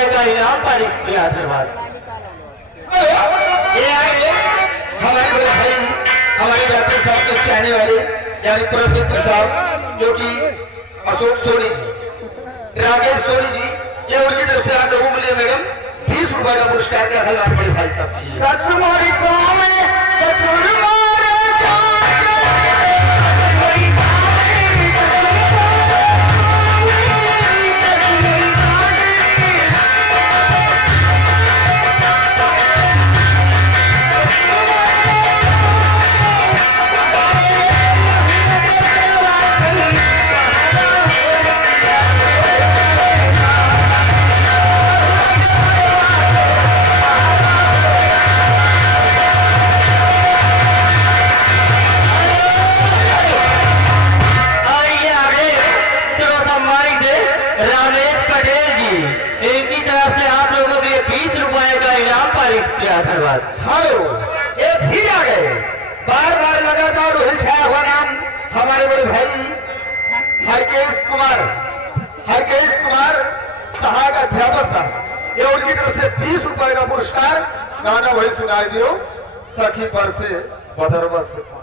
रुपए का इनाम पारिश किया धन्यवाद। ये आगे हमारे बड़े भाई हमारे डॉक्टर साहब के चाहने वाले यानी प्रभुदत्त साहब जो कि अशोक सोनी जी, राकेश सोनी जी, ये उनकी तरफ से आप लोगों के लिए मैडम 20 रुपए का पुरस्कार दिया हमारे बड़े भाई साहब। धन्यवाद। हेलो, ये फिर आ गए, बार बार लगातार रोहित छाया हुआ नाम हमारे बड़े भाई हरकेश कुमार सहायक अध्यापक साहब, ये उनकी तरफ से 20 रुपए का पुरस्कार। गाना वही सुनाई दियो सखी पर से बदरबस।